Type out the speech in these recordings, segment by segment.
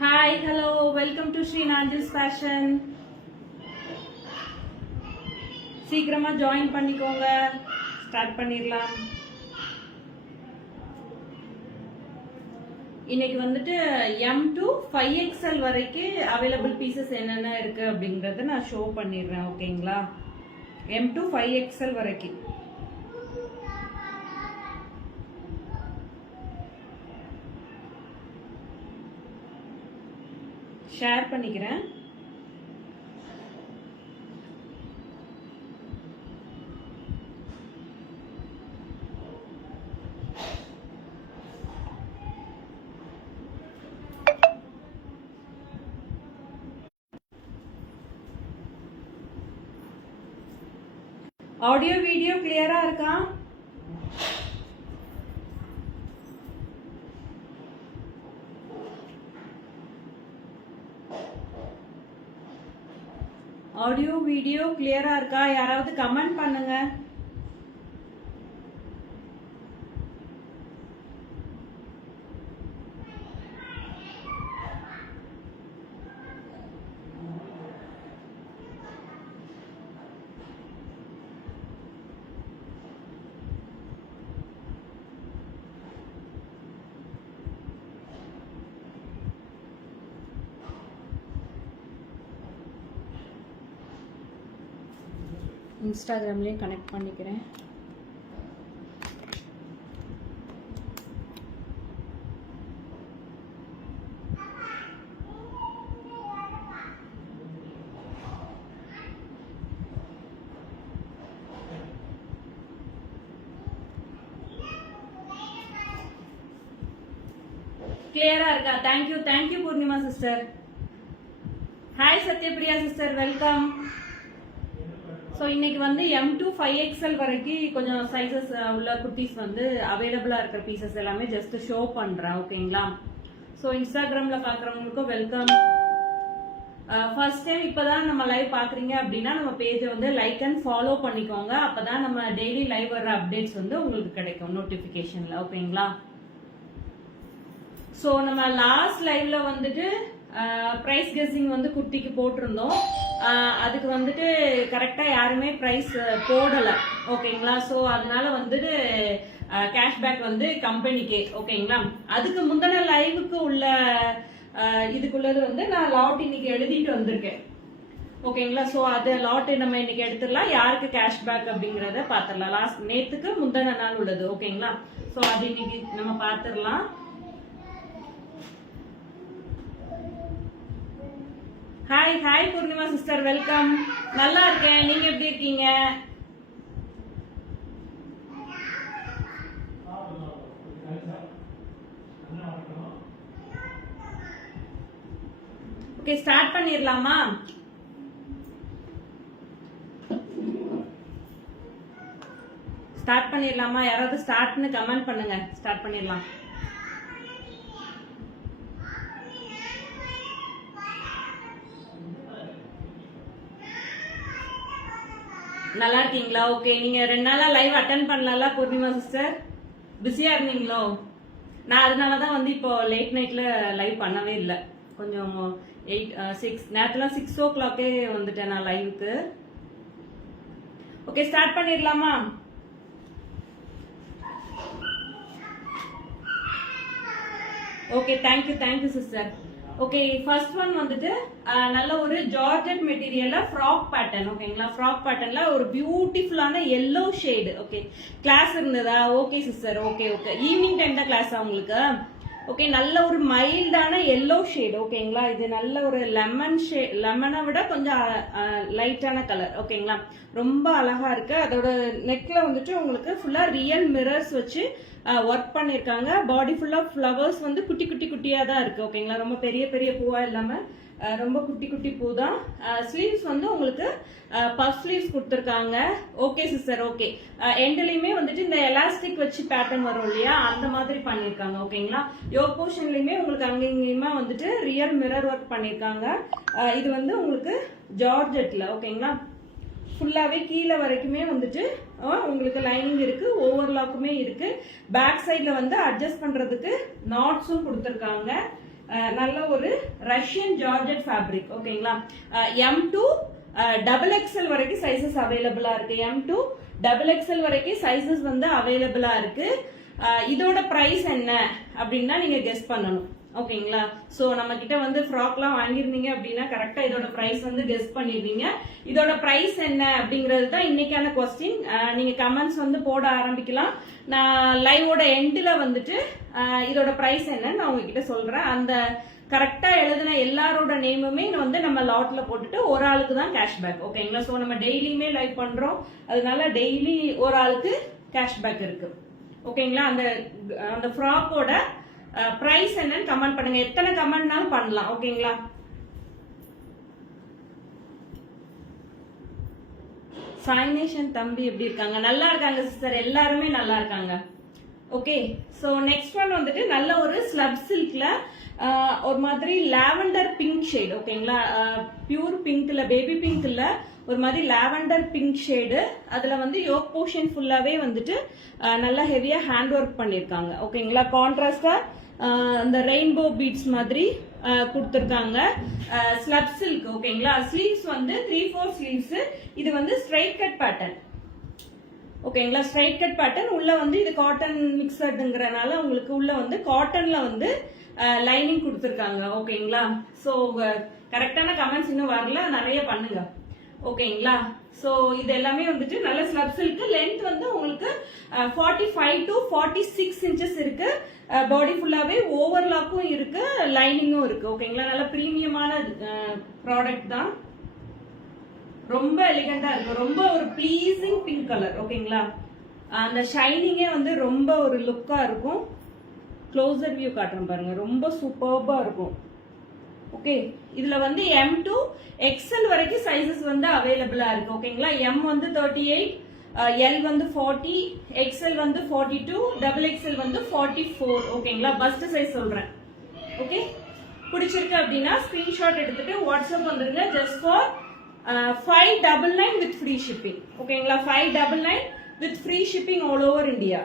Hi, hello, welcome to Sri Nanjil's Fashion. சீக்கிரமா join பண்ணிக்கோங்க. Start பண்ணிடலாம். இன்னைக்கு வந்துட்டு M to 5XL வரைக்கும் அவைலபிள் பீசஸ் என்னென்ன இருக்கு அப்படிங்கறத நான் ஷோ பண்ணிடுறேன். ஓகேங்களா? M to 5XL வரைக்கும் ஷேர் பண்ணிக்கிறேன். ஆடியோ வீடியோ கிளியரா இருக்கா? ஆடியோ வீடியோ கிளியரா இருக்கா? யாராவது கமெண்ட் பண்ணுங்க. இன்ஸ்டாகிராம்லயும் கனெக்ட் பண்ணிக்கிறேன். கிளியரா இருக்கா? Thank you thank you Purnima sister. Hi Sathyapriya sister, welcome. So இன்னைக்கு வந்து M to 5XL வரைக்கும் கொஞ்சம் சைசஸ் உள்ள குர்த்திஸ் வந்து அவைலபிளா இருக்கிற பீசஸ் எல்லாமே ஜஸ்ட் ஷோ பண்றேன். ஓகேங்களா? ஸோ இன்ஸ்டாகிராம்ல பாக்குறவங்களுக்கும் வெல்கம். ஃபர்ஸ்ட் டைம் இப்பதான் நம்ம லைவ் பாக்குறீங்க அப்படின்னா நம்ம பேஜை வந்து லைக் அண்ட் ஃபாலோ பண்ணிக்கோங்க. அப்பதான் நம்ம டெய்லி லைவ் வர்ற அப்டேட்ஸ் வந்து உங்களுக்கு கிடைக்கும் நோட்டிபிகேஷன்ல. ஓகேங்களா? ஸோ நம்ம லாஸ்ட் லைவ்ல வந்துட்டு பிரைஸ் கெஸ்ஸிங் வந்து குர்த்திக்கு போட்டிருந்தோம். அதுக்கு வந்துட்டு கரெக்டா யாருமே பிரைஸ் போடல. ஓகேங்களா? ஸோ அதனால வந்துட்டு கேஷ்பேக் வந்து கம்பெனிக்கே. ஓகேங்களா? அதுக்கு முந்தின லைவுக்கு உள்ள இதுக்குள்ளது வந்து நான் லாட் இன்னைக்கு எழுதிட்டு வந்திருக்கேன். ஓகேங்களா? ஸோ அது லாட் நம்ம இன்னைக்கு எடுத்துடலாம். யாருக்கு கேஷ்பேக் அப்படிங்கறத பாத்திரலாம். லாஸ்ட் நேத்துக்கு முந்தின நாள் உள்ளது. ஓகேங்களா? ஸோ அது இன்னைக்கு நம்ம பாத்திரலாம். Hi hi Poornima sister, welcome. நல்லா இருக்கேன், நீங்க எப்படி இருக்கீங்க? ஓகே, ஸ்டார்ட் பண்ணிடலாமா? ஸ்டார்ட் பண்ணிடலாமா? யாராவது ஸ்டார்ட்னு கமெண்ட் பண்ணுங்க. ஸ்டார்ட் பண்ணிடலாம். நல்லா இருக்கீங்களா? ஓகே, நீங்க 2 நாளா லைவ் அட்டென்ட் பண்ணல பூர்ணிமா சிஸ்டர். பிஸியா இருந்தீங்களோ? நான் அதனாலதான் வந்து இப்போ லேட் நைட்ல லைவ் பண்ணவே இல்லை. கொஞ்சம் 6 நேரத்துல 6 o'clock வந்துட்டேன் நான் லைவுக்கு. ஓகே, ஸ்டார்ட் பண்ணிடலாமா? Okay, thank you thank you sister. Okay, first one வந்துட்டு நல்ல ஒரு ஜார்ஜெட் மெட்டீரியல்ல ஃப்ராக் பேட்டர்ன். ஓகேங்களா? ஃப்ராக் பேட்டர்ன்ல ஒரு பியூட்டிஃபுல்லான எல்லோ ஷேடு. ஓகே, கிளாஸ் இருந்ததா? Okay sister, okay okay. Evening time தான் கிளாஸ் உங்களுக்கு. ஓகே, நல்ல ஒரு மைல்டான எல்லோ ஷேடு. ஓகேங்களா? இது நல்ல ஒரு லெமன் ஷேட், லெமனை விட கொஞ்சம் லைட்டான கலர். ஓகேங்களா? ரொம்ப அழகா இருக்கு. அதோட நெக்ல வந்துட்டு உங்களுக்கு ஃபுல்லா ரியல் மிரர்ஸ் வச்சு ஒர்க் பண்ணிருக்காங்க. பாடி ஃபுல்லா ஃபிளவர்ஸ் வந்து குட்டி குட்டி குட்டியா தான் இருக்கு. ஓகேங்களா? ரொம்ப பெரிய பெரிய பூவா இல்லாம ரொம்ப குட்டி குட்டி பூ தான். ஸ்லீவ்ஸ் வந்து உங்களுக்கு பஃப் ஸ்லீவ்ஸ் கொடுத்துருக்காங்க. Okay sister, okay. எண்ட்லயுமே வந்துட்டு இந்த எலாஸ்டிக் வச்சு பேட்டர்ன் வரும் இல்லையா, அந்த மாதிரி பண்ணிருக்காங்க. ஓகேங்களா? யோக் போர்ஷன்லயுமே உங்களுக்கு அங்கேயுமே வந்துட்டு ரியல் மிரர் ஒர்க் பண்ணிருக்காங்க. இது வந்து உங்களுக்கு ஜார்ஜெட்ல. ஓகேங்களா? ஃபுல்லாவே கீழே வரைக்குமே வந்துட்டு உங்களுக்கு லைனிங் இருக்கு, ஓவர்லாக்குமே இருக்கு. பேக் சைட்ல வந்து அட்ஜஸ்ட் பண்றதுக்கு நாட்ஸும் கொடுத்துருக்காங்க. நல்ல ஒரு ரஷ்யன் ஜார்ஜெட் ஃபேப்ரிக் ஓகேங்களா. M to XXL வரைக்கும் சைசஸ் அவைலபிளா இருக்கு. M to XXL வரைக்கும் சைசஸ் வந்து அவைலபிளா இருக்கு. இதோட பிரைஸ் என்ன அப்படின்னா நீங்க கெஸ் பண்ணணும் ஓகேங்களா. சோ நம்ம கிட்ட வந்து ஃப்ராக்லாம் வாங்கிருந்தீங்க அப்படின்னா கரெக்டா இதோட பிரைஸ் வந்து கெஸ் பண்ணிருவீங்க. இதோட பிரைஸ் என்ன அப்படிங்கிறது தான் இன்னைக்கான கொஸ்டின். நீங்க கமெண்ட்ஸ் வந்து போட ஆரம்பிக்கலாம். நான் லைவோட எண்ட்ல வந்துட்டு இதோட பிரைஸ் என்னன்னு நான் உங்ககிட்ட சொல்றேன். அந்த கரெக்டா எழுதின எல்லாரோட நேமுமே வந்து நம்ம லாட்ல போட்டுட்டு ஒரு ஆளுக்கு தான் கேஷ்பேக் ஓகேங்களா. சோ நம்ம டெய்லியுமே லைவ் பண்றோம், அதனால டெய்லி ஒரு ஆளுக்கு கேஷ்பேக் இருக்கு ஓகேங்களா. அந்த ஃப்ராக்கோட பிரைஸ் என்னன்னு கமெண்ட் பண்ணுங்க. எத்தனை கமெண்ட்னாலும் பண்ணலாம் ஓகேங்களா. சாய்னேஷன் தம்பி எப்படி இருக்காங்க? நல்லா இருக்காங்க சிஸ்டர், எல்லாருமே நல்லா இருக்காங்க. ஓகே, சோ நெக்ஸ்ட் ஒன் வந்துட்டு நல்ல ஒரு ஸ்லப் சில்க்ல ஒரு மாதிரி லாவெண்டர் பிங்க் ஷேட் ஓகேங்களா. பியூர் பிங்க் இல்ல, பேபி பிங்க் இல்ல, ஒரு மாதிரி லாவெண்டர் பிங்க் ஷேடு. அதுல வந்து யோக் போர்ஷன் ஃபுல்லாவே வந்துட்டு நல்லா ஹெவியா ஹேண்ட் ஒர்க் பண்ணிருக்காங்க ஓகேங்களா. கான்ட்ராஸ்டா அந்த ரெயின்போ பீட்ஸ் மாதிரி கொடுத்துருக்காங்க. ஸ்லப் சில்க் ஓகேங்களா. ஸ்லீவ்ஸ் வந்து 3/4 ஸ்லீவ்ஸ். இது வந்து ஸ்ட்ரைட் கட் பேட்டர்ன் ஓகேங்களா. ஸ்ட்ரைட் கட் பேட்டர்ன் உள்ள வந்து இது காட்டன் மிக்சடுங்கிறனால உங்களுக்கு உள்ள வந்து காட்டன்ல வந்து லைனிங் கொடுத்துருக்காங்க ஓகேங்களா. ஸோ கரெக்டான கமெண்ட்ஸ் இன்னும் வரல, நிறைய பண்ணுங்க ஓகேங்களா. சோ இது எல்லாமே வந்துட்டு நல்ல ஸ்லப் சில்க். லென்த் வந்து உங்களுக்கு 45 to 46 இன்ச்சஸ் இருக்கு. பாடி ஃபுல்லாவே ஓவர்லாக்கும் இருக்கு, லைனிங்கும் இருக்கு ஓகேங்களா. நல்ல பிரீமியமான ப்ராடக்ட் தான், ரொம்ப எலிகண்டா இருக்கு. ரொம்ப ஒரு ப்ளீசிங் பிங்க் கலர் ஓகேங்களா. அந்த ஷைனிங்கே வந்து ரொம்ப ஒரு லுக்கா இருக்கும். க்ளோசர் வியூ காட்டுறேன் பாருங்க, ரொம்ப சூப்பர்பா இருக்கும். ஓகே, இதுல வந்து M to XL வரைக்கும் சைசஸ் வந்து அவைலபிளா இருக்கு ஓகேங்களா. M வந்து 38, L வந்து 40, XL வந்து 42, XXL வந்து 44 ஓகேங்களா. பஸ்ட் சைஸ் சொல்றேன். ஓகே, பிடிச்சிருக்கு அப்படின்னா ஸ்கிரீன்ஷாட் எடுத்துட்டு வாட்ஸ்அப் வந்துருங்க. Just for 599 with free shipping ஓகேங்களா. 599 with free shipping all over India.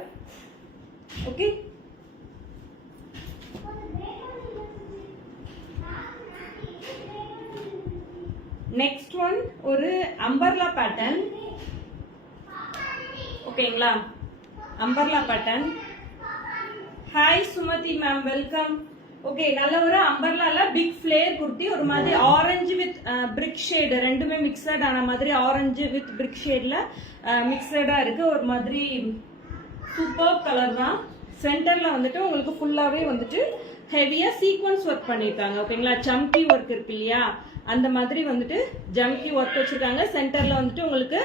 Okay, next one ஒரு அம்பர்லா பேட்டர்ன் ஓகேங்களா. Umbrella pattern. Hi Sumathi ma'am, welcome. Okay, நல்ல ஒரு அம்பர்லால பிக் ஃபிளேர் குர்த்தி, ஒரு மாதிரி ஆரஞ்சு வித் பிரிக் ஷேடு, ரெண்டுமே மிக்சட் ஆன மாதிரி ஆரஞ்சு வித் பிரிக் ஷேட்ல மிக்சடா இருக்கு. ஒரு மாதிரி சூப்பர் கலர் தான். சென்டர்ல வந்துட்டு உங்களுக்கு ஃபுல்லாவே வந்துட்டு ஹெவியா சீக்வன்ஸ் ஒர்க் பண்ணிருக்காங்க ஓகேங்களா. சம்கி ஒர்க் இருக்கு இல்லையா, அந்த மாதிரி வந்துட்டு ஜம்கி ஒர்க் வச்சிருக்காங்க. சென்டர்ல வந்துட்டு உங்களுக்கு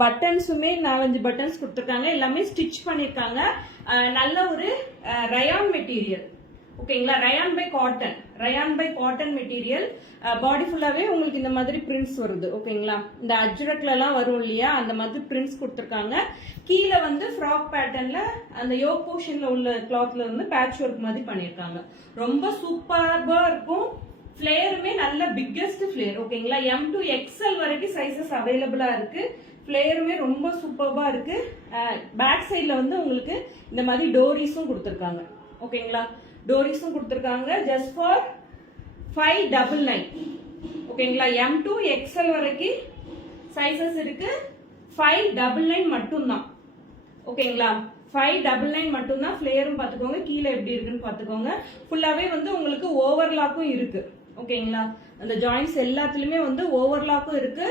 பட்டன்ஸுமே 4-5 பட்டன்ஸ் கொடுத்துருக்காங்க. எல்லாமே ஸ்டிச் பண்ணிருக்காங்க. நல்ல ஒரு ரயான் மெட்டீரியல் ஓகேங்களா. Rayon by cotton material. Body ஃபுல்லாவே உங்களுக்கு இந்த மாதிரி பிரிண்ட்ஸ் வருது ஓகேங்களா. இந்த அஜ்ரக்ல எல்லாம் வரும் இல்லையா, அந்த மாதிரி பிரிண்ட்ஸ் கொடுத்துருக்காங்க. கீழே வந்து ஃப்ராக் பேட்டர்ன்ல அந்த யோக் போர்ஷன்ல உள்ள கிளாத்ல வந்து பேட்ச் ஒர்க் மாதிரி பண்ணிருக்காங்க. ரொம்ப சூப்பர்பா இருக்கும். ஃபிளேருமே நல்ல பிக்கெஸ்ட் ஃபிளேர் ஓகேங்களா. M to XL வரைக்கும் சைசஸ் அவைலபிளா இருக்கு. ஃபிளேருமே ரொம்ப சூப்பர்பா இருக்கு. பேக் சைட்ல வந்து உங்களுக்கு இந்த மாதிரி டோரிஸும் கொடுத்துருக்காங்க ஓகேங்களா. டோரிஸும் கொடுத்துருக்காங்க. ஜஸ்ட் ஃபார் 599 ஓகேங்களா. M to XL வரைக்கும் சைசஸ் இருக்கு. 599 மட்டும்தான் ஓகேங்களா. 599 மட்டும்தான். ஃபிளேரும் பாத்துக்கோங்க, கீழே எப்படி இருக்குன்னு பாத்துக்கோங்க. ஃபுல்லாவே வந்து உங்களுக்கு ஓவர்லாக்கும் இருக்கு ஓகேங்களா. அந்த ஜாயின்ஸ் எல்லாத்துலயுமே வந்து ஓவர்லாக்கும் இருக்கு.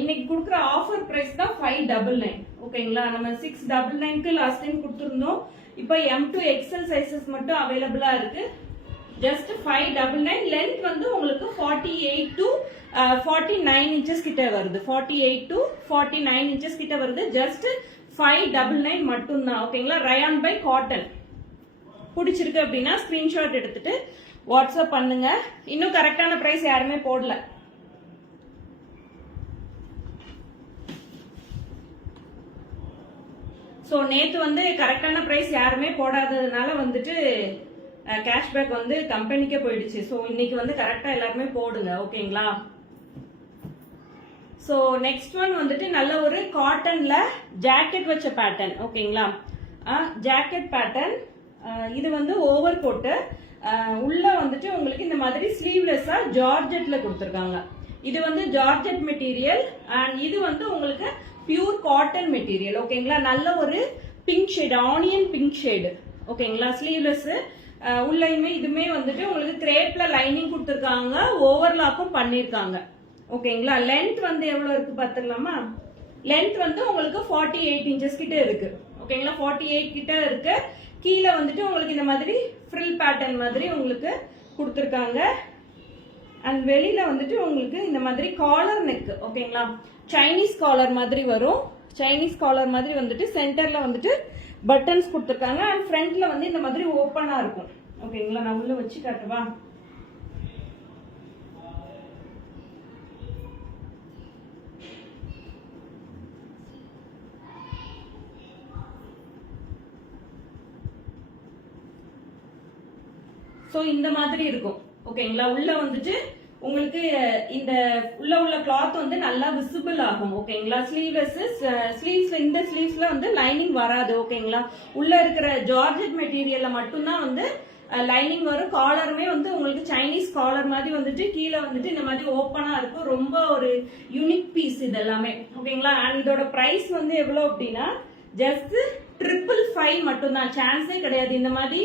இன்னைக்கு கொடுக்குற ஆஃபர் பிரைஸ் தான் 599 ஓகேங்களா. நம்ம 699க்கு லாஸ்ட் டைம் கொடுத்துருந்தோம். இப்போ M to XL சைசஸ் மட்டும் அவைலபிளா இருக்கு. ஜஸ்ட் 599. லென்த் வந்து உங்களுக்கு 48 to 49 இன்ச்சஸ் கிட்ட வருது. 48 to 49 இன்ச்சஸ் கிட்ட வருது. ஜஸ்ட் 599 மட்டும்தான் ஓகேங்களா. Rayon by cotton. பிடிச்சிருக்கு அப்படின்னா ஸ்கிரீன்ஷாட் எடுத்துட்டு வாட்ஸ்அப் பண்ணுங்க. இன்னும் கரெக்டான பிரைஸ் யாருமே போடல. சோ நேத்து வந்து கரெக்டான பிரைஸ் யாருமே போடாததுனால வந்துட்டு கேஷ்பேக் வந்து கம்பெனிக்கே போயிடுச்சு. சோ இன்னைக்கு வந்து கரெக்டா எல்லாருமே போடுங்க ஓகேங்களா. சோ நெக்ஸ்ட் ஒன் வந்துட்டு நல்ல ஒரு காட்டன்ல ஜாக்கெட் வச்ச பேட்டர்ன் ஓகேங்களா. Jacket pattern. இது வந்து ஓவர் கோட்டு. உள்ள வந்துட்டு உங்களுக்கு இந்த மாதிரி ஸ்லீவ்லெஸ்ஸா ஜார்ஜெட்ல கொடுத்துருக்காங்க. இது வந்து ஜார்ஜெட் மெட்டீரியல் அண்ட் இது வந்து உங்களுக்கு பியூர் காட்டன் மெட்டீரியல். ஓகேங்களா, நல்ல ஒரு pink shade, onion pink shade. ஓகேங்களா, ஸ்லீவ்லெஸ் உள்ளயுமே இதுமே வந்துட்டு உங்களுக்கு கிரேப்ல லைனிங் கொடுத்துருக்காங்க, ஓவர்லாக்கும் பண்ணிருக்காங்க. ஓகேங்களா, லென்த் வந்து எவ்வளவு இருக்கு பாத்துக்கலாமா? லென்த் வந்து உங்களுக்கு 48 இன்ச்சஸ் கிட்ட இருக்கு. ஓகேங்களா, 48 கிட்ட இருக்கு. கீழே வந்துட்டு உங்களுக்கு இந்த மாதிரி ஃப்ரில் பேட்டர்ன் மாதிரி உங்களுக்கு கொடுத்துருக்காங்க. அண்ட் வெளியில வந்துட்டு உங்களுக்கு இந்த மாதிரி காலர் நெக். ஓகேங்களா, சைனீஸ் காலர் மாதிரி வரும். சைனீஸ் காலர் மாதிரி வந்துட்டு சென்டர்ல வந்துட்டு பட்டன்ஸ் கொடுத்துருக்காங்க. அண்ட் ஃப்ரண்ட்ல வந்து இந்த மாதிரி ஓப்பனா இருக்கும். ஓகேங்களா, நான் உள்ள வச்சு காட்டுவா. சோ இந்த மாதிரி இருக்கும். ஓகேங்களா, உள்ள வந்துட்டு உங்களுக்கு இந்த உள்ள கிளாத் வந்து நல்லா விசிபிள் ஆகும். ஓகேங்களா, ஸ்லீவ்ஸ்ல இந்த ஸ்லீவ்ஸ்ல வந்து லைனிங் வராது. ஓகேங்களா, உள்ள இருக்கிற ஜார்ஜெட் மெட்டீரியல்ல மட்டும்தான் வந்து லைனிங் வரும். காலருமே வந்து உங்களுக்கு சைனீஸ் காலர் மாதிரி வந்துட்டு கீழே வந்துட்டு இந்த மாதிரி ஓப்பனா இருக்கும். ரொம்ப ஒரு யூனிக் பீஸ் இது எல்லாமே. ஓகேங்களா, அண்ட் இதோட பிரைஸ் வந்து எவ்வளவு அப்படின்னா ஜஸ்ட் 555 மட்டும்தான். சான்ஸே கிடையாது. இந்த மாதிரி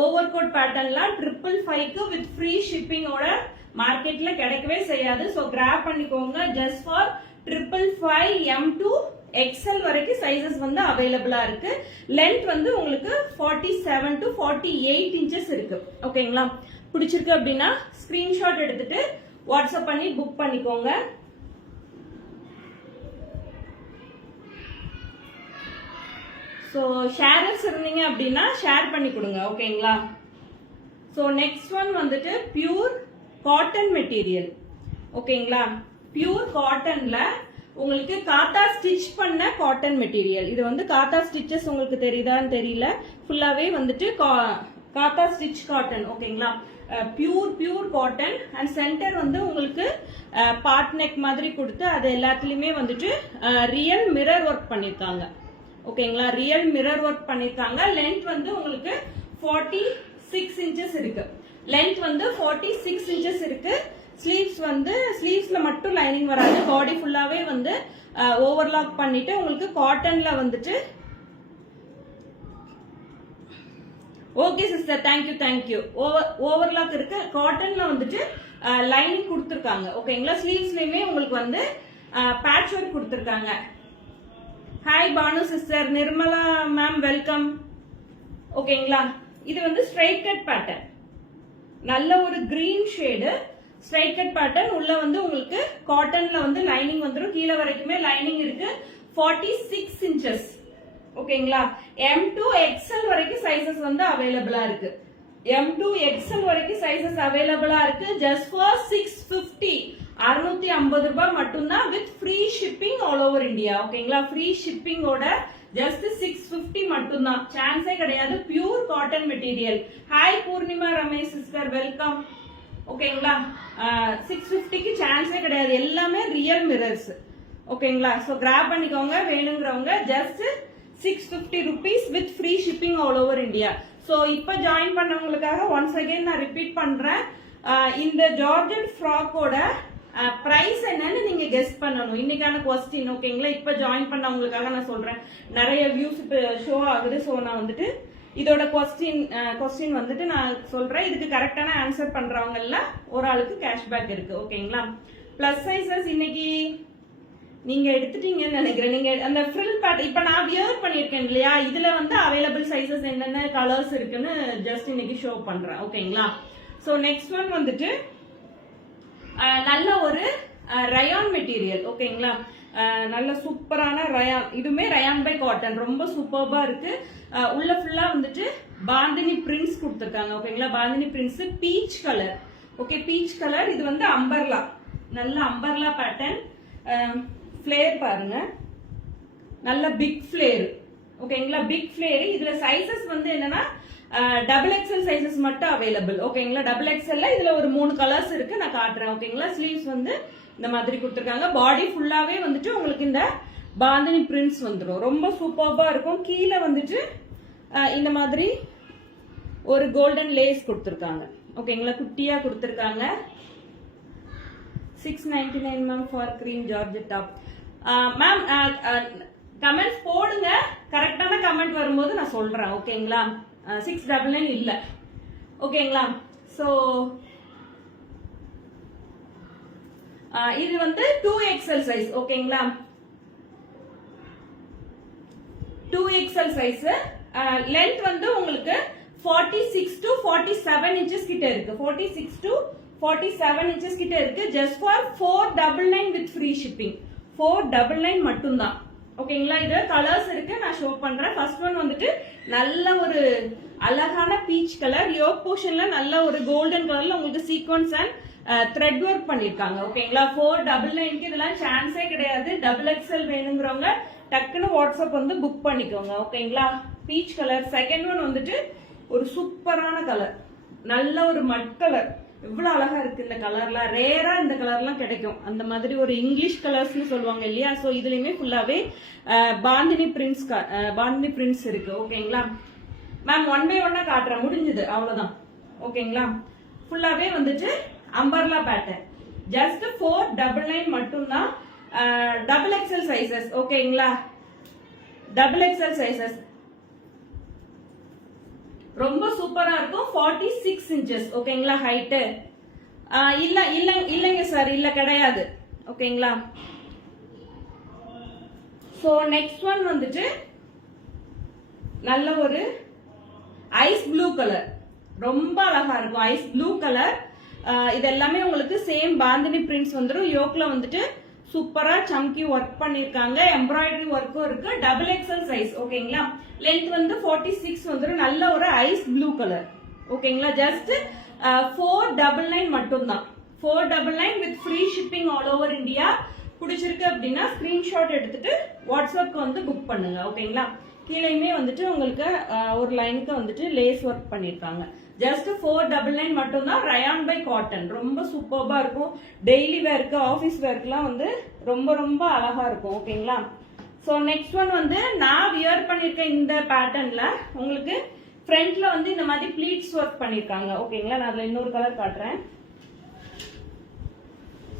ஓவர் கோட் பேட்டர்ன்ல 555க்கு வித் ஃப்ரீ ஷிப்பிங்கோட மார்க்கெட்ல கிடைக்கவே செய்யாது. சோ கிராப் பண்ணிக்கோங்க. Just for 555 M to XL வரைக்கும் சைசஸ் வந்து அவைலபிளா இருக்கு. லென்த் வந்து உங்களுக்கு 47 to 48 இன்ச்சஸ் இருக்கு. ஓகேங்களா, பிடிச்சிருக்கு அப்படின்னா ஸ்கிரீன்ஷாட் எடுத்துட்டு வாட்ஸ்அப் பண்ணி புக் பண்ணிக்கோங்க. ஸோ ஷேரர்ஸ் இருந்தீங்க அப்படின்னா ஷேர் பண்ணி கொடுங்க. ஓகேங்களா, ஸோ நெக்ஸ்ட் ஒன் வந்துட்டு பியூர் காட்டன் மெட்டீரியல். ஓகேங்களா, பியூர் காட்டன்ல உங்களுக்கு காத்தா ஸ்டிச் பண்ண காட்டன் மெட்டீரியல். இது வந்து காத்தா ஸ்டிச்சஸ் உங்களுக்கு தெரியுதான்னு தெரியல. ஃபுல்லாவே வந்துட்டு காத்தா ஸ்டிச் காட்டன். ஓகேங்களா, பியூர் காட்டன் அண்ட் சென்டர் வந்து உங்களுக்கு பார்ட் நெக் மாதிரி கொடுத்து அது எல்லாத்துலயுமே வந்துட்டு ரியல் மிரர் ஒர்க் பண்ணிருக்காங்க. ஓகேங்களா, ரியல் மிரர் ஒர்க் பண்ணிருக்காங்க. லென்த் வந்து உங்களுக்கு 46 இன்ச்சஸ் இருக்கு. லென்த் வந்து 46 இன்ச்சஸ் இருக்கு. ஸ்லீவ்ஸ்ல மட்டும் லைனிங் வராது. பாடி ஃபுல்லாவே வந்து ஓவர்லாக் பண்ணிட்டு உங்களுக்கு காட்டன்ல வந்துட்டு. Okay sister, thank you. ஓவர்லாக் இருக்கு. காட்டன்ல வந்துட்டு லைனிங் கொடுத்துருக்காங்க. ஓகேங்களா, ஸ்லீவ்ஸ்லயுமே உங்களுக்கு வந்து பேட்ச் ஒர்க் கொடுத்துருக்காங்க. Hi Bhanu sister, Nirmala ma'am welcome. ஓகேங்களா, இது வந்து ஸ்ட்ரைட் கட் பேட்டர்ன். நல்ல ஒரு green shade straight cut pattern. உள்ள வந்து உங்களுக்கு காட்டன்ல வந்து லைனிங் வந்துடும். கீழே வரைக்குமே லைனிங் இருக்கு. 46 இன்ச்சஸ். ஓகேங்களா, M to XL வரைக்கும் சைசஸ் வந்து அவைலபிளா இருக்கு. M to XL வரைக்கும் சைசஸ் அவைலபிளா இருக்கு. ஜஸ்ட் ஃபார் 650 650 ரூபாய் மட்டும்தான் with free shipping all over India. ஓகேங்களா, ஃப்ரீ ஷிப்பிங்கோட ஜஸ்ட் 650 மட்டும்தான். சான்ஸே கிடையாது. Pure cotton material. Hi Purnima Ramesh sister, welcome. ஓகேங்களா, 650க்கு சான்ஸே கிடையாது. எல்லாமே ரியல் மிரர்ஸ். ஓகேங்களா, சோ கிராப் பண்ணிக்கோங்க வேணுங்கிறவங்க. Just 650 rupees with free shipping all over India. So இப்ப ஜாயின் பண்ணவங்களுக்காக ஒன்ஸ் அகைன் நான் ரிப்பீட் பண்றேன். இந்த ஜார்ஜெட் ஃப்ராக்கோட பிரைஸ் என்னன்னு நீங்க கெஸ் பண்ணணும். இன்னைக்கான கொஸ்டின். ஓகேங்களா, இப்ப ஜாயின் பண்ணவங்களுக்காக நான் சொல்றேன். நிறைய வியூஸ் இப்ப ஷோ ஆகுது. சோ நான் வந்துட்டு இதோட கொஸ்டின் வந்துட்டு நான் சொல்றேன். இதுக்கு கரெக்டான ஆன்சர் பண்றவங்கல்ல ஒரு ஆளுக்கு கேஷ்பேக் இருக்கு. ஓகேங்களா, பிளஸ் சைசஸ் இன்னைக்கு நீங்க எடுத்துட்டீங்கன்னு நினைக்கிறேன். நீங்க அந்த ஃப்ரில் பேட் இப்ப நான் வியர் பண்ணிருக்கேன் இல்லையா, இதுல வந்து அவைலபிள் சைசஸ் என்னென்ன கலர்ஸ் இருக்குன்னு ஜஸ்ட் இன்னைக்கு ஷோ பண்றேன். ஓகேங்களா, சோ நெக்ஸ்ட் ஒன் வந்துட்டு நல்ல ஒரு ரயான் மெட்டீரியல். ஓகேங்களா, நல்ல சூப்பரான ரயான். இதுமே ரயான் பை காட்டன். ரொம்ப சூப்பர்பா இருக்கு. உள்ள ஃபுல்லா வந்துட்டு பாந்தினி பிரிண்ட்ஸ் கொடுத்துருக்காங்க. ஓகேங்களா, bandhani prints peach colour. Okay, peach colour. இது வந்து அம்பர்லா, நல்ல அம்பர்லா பேட்டர்ன். ஃபிளேர் பாருங்க, நல்ல பிக் ஃபிளேர். ஓகேங்களா, பிக் ஃபிளேர். இதுல சைசஸ் வந்து என்னன்னா XXL சைசஸ் மட்டும் அவைலபிள். ஓகேங்களா, XXL இதுல ஒரு 3 கலர்ஸ் இருக்கு, நான் காட்டுறேன். ஓகேங்களா, ஸ்லீவ்ஸ் வந்து இந்த மாதிரி கொடுத்துருக்காங்க. பாடி ஃபுல்லாவே வந்துட்டு உங்களுக்கு இந்த பாந்தினி பிரிண்ட்ஸ் வந்துடும். ரொம்ப சூப்பர்பா இருக்கும். கீழே வந்துட்டு இந்த மாதிரி ஒரு கோல்டன் லேஸ் கொடுத்துருக்காங்க. ஓகேங்களா, குட்டியா கொடுத்துருக்காங்க. 699 ma'am for cream georgette top. Ma'am comments போடுங்க, கரெக்டான கமெண்ட் வரும்போது நான் சொல்றேன். ஓகேங்களா, 699 இல்ல. ஓகேங்களா, ஸோ இது வந்து 2XL சைஸ். ஓகேங்களா, 2XL சைஸ். லென்த் வந்து உங்களுக்கு 46 to 47 inches கிட்ட இருக்கு. 46 to 47 inches கிட்ட இருக்கு. just for 499 with free shipping. 499 மட்டும்தான். ஓகேங்களா, இது கலர்ஸ் இருக்கு, நான் ஷோ பண்றேன். ஃபர்ஸ்ட் ஒன் வந்துட்டு நல்ல ஒரு அழகான பீச் கலர், யோக் போர்ஷன்ல நல்ல ஒரு கோல்டன் கலர்ல உங்களுக்கு சீக்வன்ஸ் அண்ட் த்ரெட் ஒர்க் பண்ணிருக்காங்க. ஓகேங்களா, 499க்கு இதெல்லாம் சான்ஸே கிடையாது. XXL வேணுங்கிறவங்க டக்குன்னு வாட்ஸ்அப் வந்து புக் பண்ணிக்கோங்க. ஓகேங்களா, பீச் கலர். செகண்ட் ஒன் வந்துட்டு ஒரு சூப்பரான கலர், நல்ல ஒரு மட் கலர். எவ்வளவு அழகா இருக்கு இந்த கலர்ல. ரேரா இந்த கலர்லாம் கிடைக்கும். அந்த மாதிரி ஒரு இங்கிலீஷ் கலர்ஸ்னு சொல்லுவாங்க இல்லையா, சோ இதுலயுமே ஃபுல்லாவே பாந்தினி பிரிண்ட்ஸ் இருக்கு. ஓகேங்களா மேம், 1 by 1 காட்டுறேன், முடிஞ்சது அவ்வளவுதான். ஓகேங்களா, ஃபுல்லாவே வந்துட்டு அம்பர்லா பேட்டர்ன். ஜஸ்ட் 499 மட்டும்தான். XXL sizes. ஓகேங்களா, XXL சைசஸ் ரொம்ப சூப்பரா இருக்கும். 46 inches. ஓகேங்களா, ஹைட் இல்லங்க சார், இல்ல கிடையாது. ஓகேங்களா, சோ நெக்ஸ்ட் ஒன் வந்துட்டு நல்ல ஒரு ஐஸ் ப்ளூ கலர், ரொம்ப அழகா இருக்கும். Ice blue colour. இது எல்லாமே உங்களுக்கு சேம் பாந்தினி பிரிண்ட்ஸ் வந்துடும். யோக்ல வந்துட்டு சூப்பரா சம்கி ஒர்க் பண்ணிருக்காங்க, எம்ப்ராய்டரி ஒர்க்கும் இருக்கு. XXL size. ஓகேங்களா, லென்த் வந்து 46 வந்துடும். நல்ல ஒரு ஐஸ் ப்ளூ கலர். ஓகேங்களா, ஜஸ்ட் 499 மட்டும்தான். 499 with free shipping all over India. பிடிச்சிருக்கு அப்படின்னா ஸ்கிரீன்ஷாட் எடுத்துட்டு வாட்ஸ்அப்க்கு வந்து புக் பண்ணுங்க. ஓகேங்களா, கீழேயுமே வந்துட்டு உங்களுக்கு ஒரு லைனுக்கு வந்துட்டு லேஸ் ஒர்க் பண்ணிருக்காங்க. ஜஸ்ட் 499 மட்டும்தான். ரயான் பை காட்டன், ரொம்ப சூப்பர்பா இருக்கும். டெய்லி வேர்க்கு, ஆபீஸ் வேர்க்குலாம் வந்து ரொம்ப ரொம்ப அழகா இருக்கும். ஓகேங்களா, சோ நெக்ஸ்ட் ஒன் வந்து நான் வியர் பண்ணிருக்க இந்த பேட்டர்ன்ல உங்களுக்கு ஃப்ரண்ட்ல வந்து இந்த மாதிரி ப்ளீட்ஸ் ஒர்க் பண்ணிருக்காங்க. ஓகேங்களா, நான் அதுல இன்னொரு கலர் காட்டுறேன்.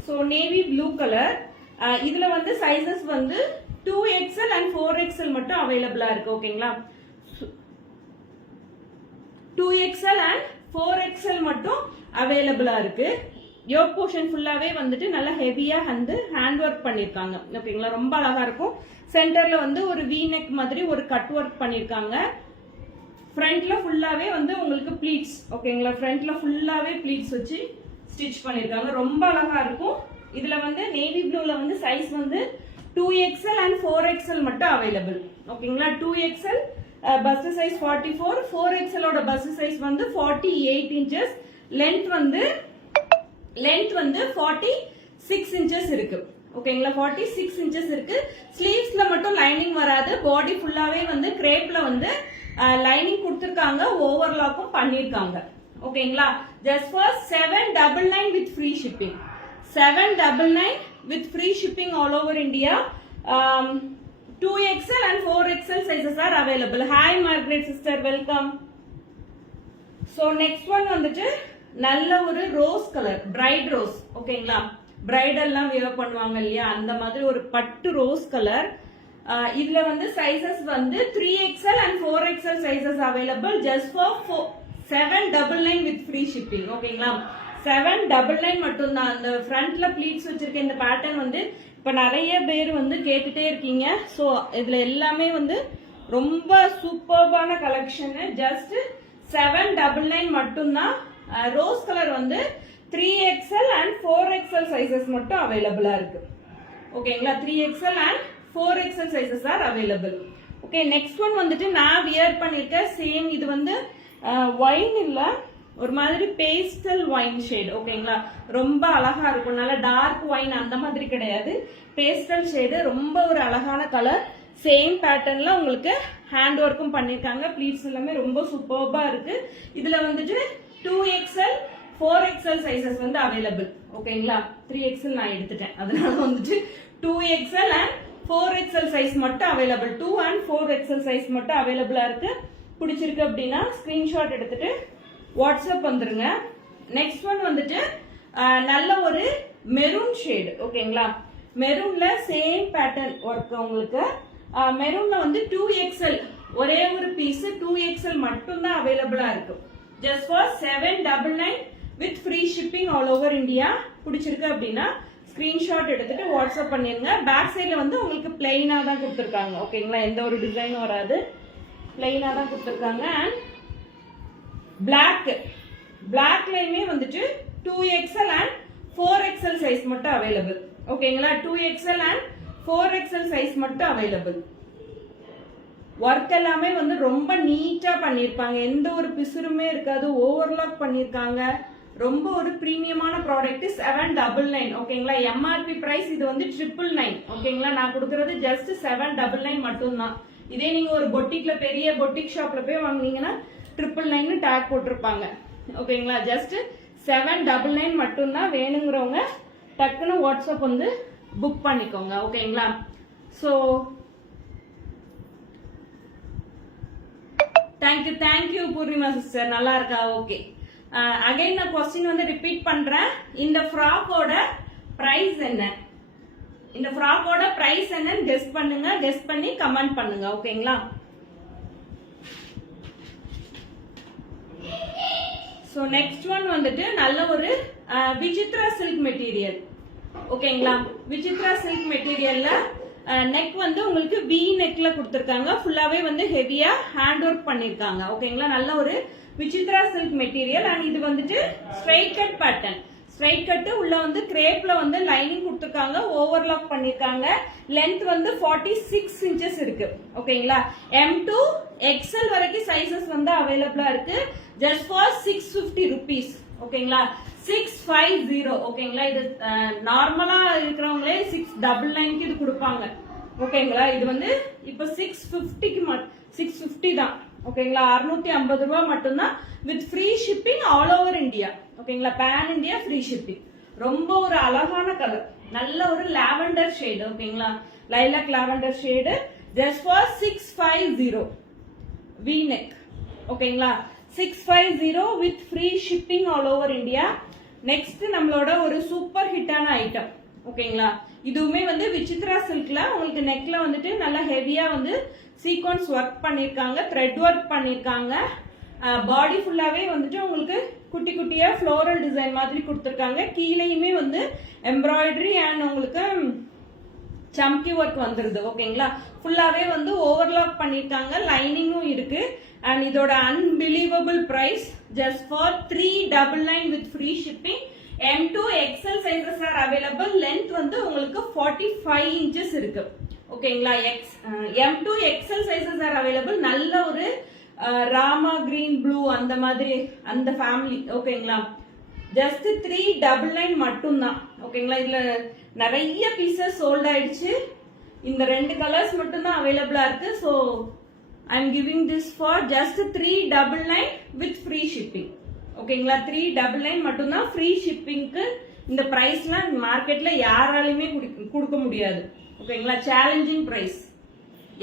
So navy blue colour. இதுல வந்து சைசஸ் வந்து 2XL and 4XL மட்டும் அவைலபிளா இருக்கு. ஓகேங்களா, 2XL and 4XL மட்டும் அவைலபிளா இருக்கு. யோக் போர்ஷன் ஃபுல்லாவே வந்துட்டு நல்லா ஹெவியா வந்து ஹேண்ட் ஒர்க் பண்ணிருக்காங்க. ஓகேங்களா, ரொம்ப அழகா இருக்கும். சென்டர்ல வந்து ஒரு வி நெக் மாதிரி ஒரு கட் ஒர்க் பண்ணிருக்காங்க. ஃப்ரண்ட்ல ஃபுல்லாவே வந்து உங்களுக்கு ப்ளீட்ஸ். ஓகேங்களா, ஃப்ரண்ட்ல ஃபுல்லாவே ப்ளீட்ஸ் வச்சு ஸ்டிச் பண்ணிருக்காங்க. ரொம்ப அழகா இருக்கும். இதுல வந்து நேவி ப்ளூல வந்து சைஸ் வந்து 2XL and 4XL மட்டும் அவைலபிள். ஓகேங்களா, 2XL பஸ் சைஸ் 44, 4XL ஓட பஸ் சைஸ் வந்து 48 inches. லென்த் வந்து 46 inches இருக்கு. ஓகேங்களா, 46 inches இருக்கு. ஸ்லீவ்ஸ்ல மட்டும் லைனிங் வராது. பாடி ஃபுல்லாவே வந்து கிரேப்ல வந்து லைனிங் கொடுத்திருக்காங்க, ஓவர்லாக்கும் பண்ணிருக்காங்க. ஓகேங்களா, just for 799 with free shipping. 799 with free shipping all over India. 2XL and 4XL sizes are available. Hi Margaret sister, welcome. So next one வந்துட்டு நல்ல ஒரு ரோஸ் கலர், பிரைட் ரோஸ். ஓகேங்களா, பிரைடெல்லாம் வியர் பண்ணுவாங்க இல்லையா, அந்த மாதிரி ஒரு பட்டு ரோஸ் கலர். இதுல வந்து சைசஸ் வந்து 3XL and 4XL sizes available. Just for 799 with free shipping. ஓகேங்களா, 799 மட்டும்தான். அந்த ஃப்ரண்ட்ல ப்ளீட்ஸ் வச்சிருக்க இந்த பேட்டர்ன் வந்து இப்ப நிறைய பேர் வந்து கேட்டுட்டே இருக்கீங்க. சோ இதுல எல்லாமே வந்து ரொம்ப சூப்பர்பான கலெக்ஷன். ஜஸ்ட் 799 மட்டும்தான். ரோஸ் கலர் வந்து 3XL and 4XL சைசஸ் மட்டும் அவைலபிளா இருக்கு. ஓகேங்களா, 3XL and 4XL sizes are available. Okay, next one வந்துட்டு நான் வியர் பண்ணிருக்க சேம். இது வந்து ஒயின் இல்ல, ஒரு மாதிரி பேஸ்டல் ஒயின் ஷேட். ஓகேங்களா, ரொம்ப அழகா இருக்கும். நல்ல டார்க் ஒயின் அந்த மாதிரி கிடையாது, பேஸ்டல் ஷேடு. ரொம்ப ஒரு அழகான கலர். சேம் பேட்டர்ன்ல உங்களுக்கு ஹேண்ட் ஒர்க்கும் பண்ணிருக்காங்க. ப்ளீட்ஸ் எல்லாமே ரொம்ப சூப்பர்பா இருக்கு. இதுல வந்துட்டு 2XL 4XL சைசஸ் வந்து அவைலபிள். ஓகேங்களா, 3XL நான் எடுத்துட்டேன், அதனால வந்துட்டு 2XL and 4XL சைஸ் மட்டும் அவைலபிள். 2 and 4XL சைஸ் மட்டும் அவைலபிளா இருக்கு. பிடிச்சிருக்கு அப்படின்னா ஸ்கிரீன்ஷாட் எடுத்துட்டு வாட்ஸ்அப் வந்துருங்க. நெக்ஸ்ட் ஒன் வந்துட்டு நல்ல ஒரு மெரூன் ஷேடு. ஓகேங்களா, மெரூன்ல சேம் பேட்டர்ன் ஒர்க். உங்களுக்கு மெரூன்ல வந்து 2XL ஒரே ஒரு பீஸ் 2XL மட்டும் தான் அவைலபிளா இருக்கு. Just for 799 with free shipping all over India. பிடிச்சிருக்கு அப்படின்னா ஸ்கிரீன்ஷாட் எடுத்துட்டு வாட்ஸ்அப் பண்ணிருங்க. பேக் சைட்ல வந்து உங்களுக்கு பிளெயினா தான் கொடுத்துருக்காங்க. ஓகேங்களா, எந்த ஒரு டிசைனும் வராது, பிளெயினா தான் கொடுத்துருக்காங்க. அண்ட் பிளாக்லயுமே வந்துட்டு 2XL அண்ட் 4XL சைஸ் மட்டும் அவைலபிள். ஓகேங்களா, 2XL அண்ட் 4XL சைஸ் மட்டும் அவைலபிள். ஒர்க் எல்லாமே வந்து ரொம்ப நீட்டா பண்ணிருப்பாங்க, எந்த ஒரு பிசுறுமே இருக்காது, ஓவர்லாக் பண்ணிருக்காங்க. ரொம்ப ஒரு பிரீமியமான ப்ராடக்ட் 799. ஓகேங்களா, எம்ஆர்பி பிரைஸ் இது வந்து 999. ஓகேங்களா, நான் கொடுக்கறது ஜஸ்ட் 799 மட்டும் தான். இதே நீங்க ஒரு பொட்டிக்ல பெரிய பொட்டிக் ஷாப்ல போய் வாங்குனீங்கன்னா 999 டேக் போட்டிருப்பாங்க. ஓகேங்களா, ஜஸ்ட் 799 மட்டும் தான். வேணுங்கிறவங்க டக்குன்னு வாட்ஸ்அப் வந்து புக் பண்ணிக்கோங்க. ஓகேங்களா, ஸோ தேங்க்யூ பூர்ணிமா சிஸ்டர், நல்லா இருக்கா? ஓகே, அகைன் நான் கொஸ்டின் வந்து ரிப்பீட் பண்றேன். இந்த ஃப்ராக்கோட பிரைஸ் என்ன, இந்த ஃப்ராக்கோட பிரைஸ் என்னன்னு கெஸ் பண்ணுங்க. கெஸ் பண்ணி கமெண்ட் பண்ணுங்க. ஓகேங்களா, ஸோ நெக்ஸ்ட் ஒன் வந்துட்டு நல்ல ஒரு விசித்ரா சில்க் மெட்டீரியல். ஓகேங்களா, விசித்ரா சில்க் மெட்டீரியல்ல நெக் வந்து உங்களுக்கு வி நெக்ல கொடுத்துருக்காங்க. ஃபுல்லாவே வந்து ஹெவியா ஹேண்ட் ஒர்க் பண்ணிருக்காங்க. ஓகேங்களா, நல்ல ஒரு விசித்ரா சில்க் மெட்டீரியல். அண்ட் இது வந்துட்டு straight cut pattern. Straight cut உள்ள வந்து கிரேப்ல வந்து லைனிங் கொடுத்துருக்காங்க, ஓவர்லாக் பண்ணிருக்காங்க. லென்த் வந்து 46 inches இருக்கு. ஓகேங்களா, M to XL வரைக்கும் சைசஸ் வந்து அவைலபிளா இருக்கு. Just for 650 rupees. ஓகேங்களா, 650. ஓகேங்களா, இது நார்மலா இருக்கிறவங்களே 699 இது கொடுப்பாங்க. ஓகேங்களா, இது வந்து இப்ப 650 தான். ஓகேங்களா, 650 ரூபாய் மட்டும்தான் with free shipping all over India. ஓகேங்களா, பேன் இந்தியா ஃப்ரீ ஷிப்பிங். ரொம்ப ஒரு அழகான கலர், நல்ல ஒரு லாவெண்டர் ஷேடு. ஓகேங்களா, lilac lavender shade. Just for 650 we neck. ஓகேங்களா, 650 with free shipping all over India. Next நம்மளோட ஒரு சூப்பர் ஹிட்டான ஐட்டம். ஓகேங்களா, இதுவுமே வந்து விசித்ரா சில்க்ல உங்களுக்கு நெக்ல வந்துட்டு நல்லா ஹெவியா வந்து சீக்வன்ஸ் ஒர்க் பண்ணிருக்காங்க, த்ரெட் ஒர்க் பண்ணிருக்காங்க. பாடி ஃபுல்லாவே வந்துட்டு உங்களுக்கு குட்டி குட்டியா ஃப்ளோரல் டிசைன் மாதிரி கொடுத்துருக்காங்க. கீழேயுமே வந்து எம்ப்ராய்டரி அண்ட் உங்களுக்கு சம்கி ஒர்க் வந்துருது. ஓகேங்களா, ஃபுல்லாவே வந்து ஓவர்லாக் பண்ணிருக்காங்க, லைனிங்கும் இருக்கு. அண்ட் இதோட unbelievable price just for 399 with free shipping. M to XL sizes are available. Length வந்து உங்களுக்கு 45 inches இருக்கு. ஓகேங்களா, M to XL sizes are available. நல்ல ஒரு ராமா கிரீன் ப்ளூ அந்த மாதிரி அந்த ஃபேமிலி. ஓகேங்களா, ஜஸ்ட் 399 மட்டும்தான். ஓகேங்களா, இதுல நிறைய பீசஸ் சோல்ட் ஆயிடுச்சு. இந்த 2 கலர்ஸ் மட்டும்தான் அவைலபிளா இருக்கு. So I am giving this for just 399 with free shipping. ஓகேங்களா, 399 மட்டும்தான் ஃப்ரீ ஷிப்பிங்க்கு. இந்த பிரைஸ்லாம் மார்க்கெட்ல யாராலையுமே கொடுக்க முடியாது. ஓகேங்களா, சேலஞ்சிங் பிரைஸ்,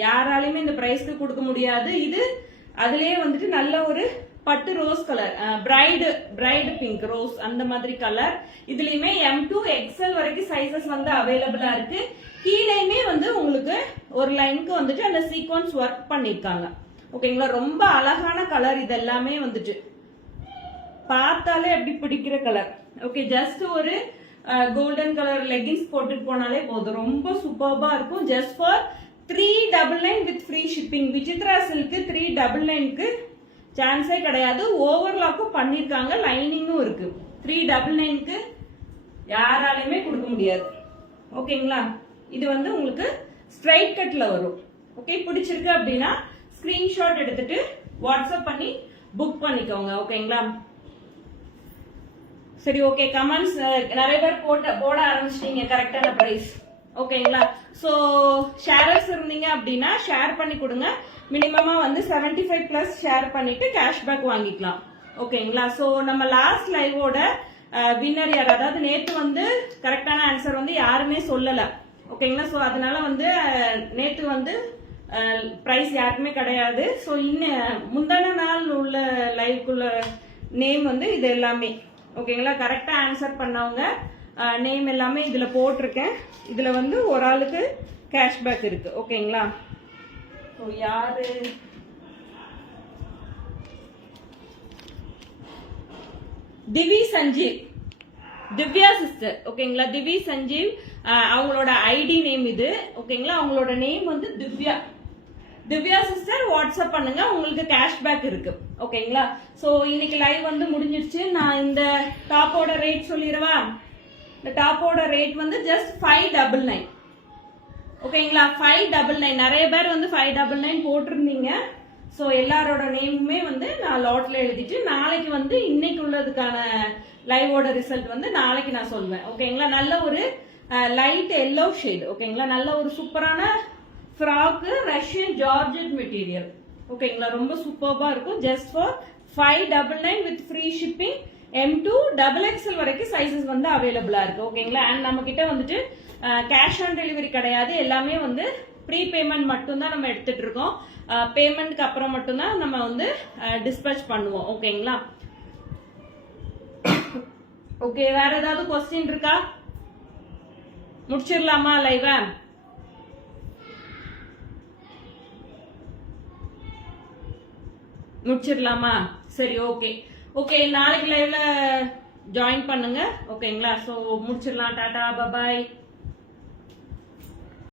யாராலையுமே இந்த பிரைஸ்க்கு கொடுக்க முடியாது. இது அதுலயே வந்துட்டு நல்ல ஒரு பட்டு rose colour, bride pink rose அந்த மாதிரி கலர். இதுலயுமே M to XL வரைக்கும் சைசஸ் வந்து அவைலபிளா இருக்கு. கீழேயுமே வந்து உங்களுக்கு ஒரு லைனுக்கு வந்துட்டு அந்த சீக்வன்ஸ் ஒர்க் பண்ணிருக்காங்க. ஓகேங்களா, ரொம்ப அழகான கலர். இது எல்லாமே வந்துட்டு பார்த்தாலே அப்படி பிடிக்கிற கலர். ஓகே, ஜஸ்ட் ஒரு கோல்டன் கலர் லெகின்ஸ் போட்டுட்டு போனாலே போதும், ரொம்ப சூப்பர்பா இருக்கும். Just for 399 with free shipping. Vichitra silk 399க்கு சான்ஸே கிடையாது. ஓவர்லாக்கும் பண்ணிருக்காங்க, லைனிங்கும் இருக்கு. 399க்கு யாராலையுமே கொடுக்க முடியாது. ஓகேங்களா, இது வந்து உங்களுக்கு ஸ்ட்ரைட் கட்ல வரும். ஓகே, பிடிச்சிருக்கு அப்படின்னா ஸ்கிரீன்ஷாட் எடுத்துட்டு வாட்ஸ்அப் பண்ணி புக் பண்ணிக்கோங்க. ஓகேங்களா, சரி, ஓகே. கமெண்ட்ஸ் நிறைய பேர் போட ஆரம்பிச்சிட்டீங்க கரெக்டான பிரைஸ். ஓகேங்களா, சோ ஷேரர்ஸ் இருந்தீங்க அப்படின்னா ஷேர் பண்ணி கொடுங்க. மினிமமா வந்து 75+ ஷேர் பண்ணிட்டு கேஷ்பேக் வாங்கிக்கலாம். ஓகேங்களா, சோ நம்ம லாஸ்ட் லைவோட வின்னர் யார், அதாவது நேத்து வந்து கரெக்டான ஆன்சர் வந்து யாருமே சொல்லல. ஓகேங்களா, சோ அதனால வந்து நேத்து வந்து பிரைஸ் யாருக்குமே கிடையாது. ஸோ இன்னும் முந்தான நாள் உள்ள லைவ்க்குள்ள நேம் வந்து இது எல்லாமே ஓகேங்களா. கரெக்டாக ஆன்சர் பண்ணவங்க நேம் எல்லாமே இதில் போட்டிருக்கேன். இதில் வந்து ஒரு ஆளுக்கு கேஷ்பேக் இருக்கு ஓகேங்களா. ஸோ யாரு திவி சஞ்சீவ், திவ்யா சிஸ்டர் ஓகேங்களா. திவி சஞ்சீவ் அவங்களோட ஐடி நேம் இது ஓகேங்களா. அவங்களோட நேம் வந்து திவ்யா. திவ்யா சிஸ்டர் வாட்ஸ்அப் பண்ணுங்க, உங்களுக்கு கேஷ்பேக் இருக்கு ஓகேங்களா. ஸோ இன்னைக்கு லைவ் வந்து முடிஞ்சிருச்சு. நான் இந்த டாப்போட ரேட் சொல்லிடுவா. இந்த டாப்போட ரேட் வந்து ஜஸ்ட் 599 ஓகேங்களா. 599. நிறைய பேர் வந்து 599 போட்டிருந்தீங்க. ஸோ எல்லாரோட நேமுமே வந்து நான் லாட்ல எழுதிட்டு நாளைக்கு வந்து இன்னைக்கு உள்ளதுக்கான லைவோட ரிசல்ட் வந்து நாளைக்கு நான் சொல்வேன் ஓகேங்களா. நல்ல ஒரு லைட் எல்லோ ஷேட் ஓகேங்களா. நல்ல ஒரு சூப்பரான ஃப்ராக்கு ரஷ்யன் ஜார்ஜெட் மெட்டீரியல் ஓகேங்களா. ரொம்ப சூப்பர்பா இருக்கும். Just for 599 with free shipping. M2 XXL வரைக்கும் சைசஸ் வந்து அவைலபிளா இருக்கு ஓகேங்களா. அண்ட் நம்ம கிட்ட வந்துட்டு கேஷ் ஆன் டெலிவரி கிடையாது. எல்லாமே வந்து ப்ரீ பேமெண்ட் மட்டும் தான் நம்ம எடுத்துட்டு இருக்கோம். பேமெண்ட்க்கு அப்புறம் மட்டும்தான் நம்ம வந்து டிஸ்பேச் பண்ணுவோம் ஓகேங்களா. ஓகே, வேற ஏதாவது கொஸ்டின் இருக்கா? முடிச்சிடலாமா லைவ? முடிச்சிடலாமா? சரி, ஓகே ஓகே. நாளைக்கு லைவ்ல ஜாயின் பண்ணுங்க ஓகேங்களா. ஸோ முடிச்சிடலாம். டாடா, பபாய்.